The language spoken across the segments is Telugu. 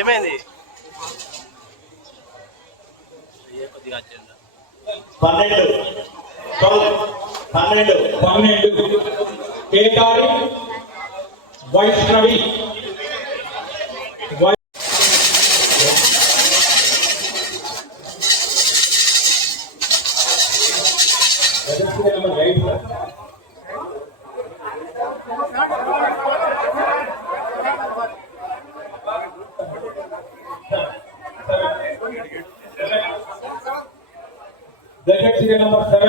ఏమైంది? 12 కేటారి వైష్ణవి number 7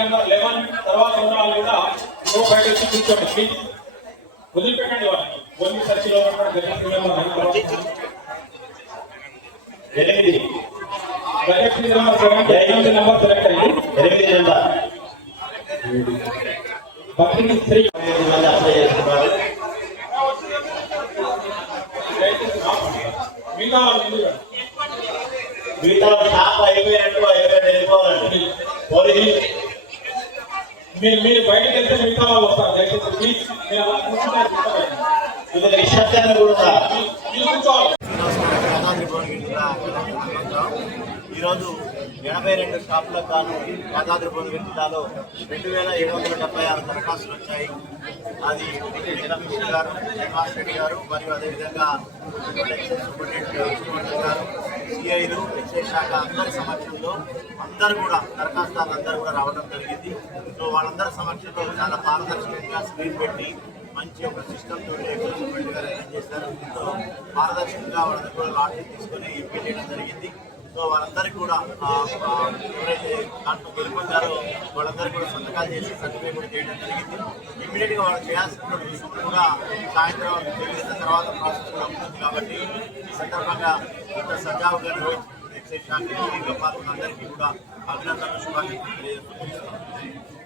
number 11 తర్వాత ఉన్న వాళ్ళు కూడా నో బయట వచ్చి కూర్చోండి ప్లీజ్. వదిలిపెట్టండి వాళ్ళని. ఓన్లీ సర్కిల్ లో నెంబర్ సెలెక్ట్ అయ్యి 8 నెంబర్ భక్తికి శ్రీ అప్లై చేస్తున్నారు. మిగతా షాప్ అయిపోయినట్టు వెళ్ళిపోవాలండి. మీరు బయటకు వెళ్తే మిగతా వాళ్ళు వస్తారు. దయచేసి ప్లీజ్ ఈరోజు 82 షాపులకు గాను యాదాద్రి భువనగిరి జిల్లాలో 2776 దరఖాస్తులు వచ్చాయి. అది డిప్యూటీ కమిషనర్ గారు శ్రీనివాస్ రెడ్డి గారు మరియు అదేవిధంగా సూపరింటెండెంట్ గారు, సిఐలు, ఎక్సైజ్ శాఖ అందరి సమక్షంలో అందరూ కూడా దరఖాస్తుదారులు అందరూ కూడా రావడం జరిగింది. సో వాళ్ళందరి సమక్షంలో చాలా పారదర్శకంగా స్క్రీన్ పెట్టి మంచి ఒక సిస్టమ్ తోటి సూపరింటెండెంట్ గారు అరేంజ్ చేశారు. దీంతో పారదర్శకంగా వాళ్ళందరూ కూడా లాటరీ తీసుకొని ఎంపీ చేయడం జరిగింది. సో వాళ్ళందరికీ కూడా ఎవరైతే దాంట్లో గెలుపొందారో వాళ్ళందరికీ కూడా సంతకాలు చేసి సర్టిఫికేట్ కూడా చేయడం జరిగింది. ఇమ్మీడియట్గా వాళ్ళు చేయాల్సినటువంటి విషయం కూడా సాయంత్రం జరిగిన తర్వాత ప్రాసెస్ కూడా ఉంటుంది. కాబట్టి ఈ సందర్భంగా ఇంత సజావుగా నిర్వహించినటువంటి ఎక్సైజ్ శాఖ పాల్గొన్న అందరికీ కూడా అభినందనలు, శుభాకాంక్షలు తెలియజేస్తున్నాను.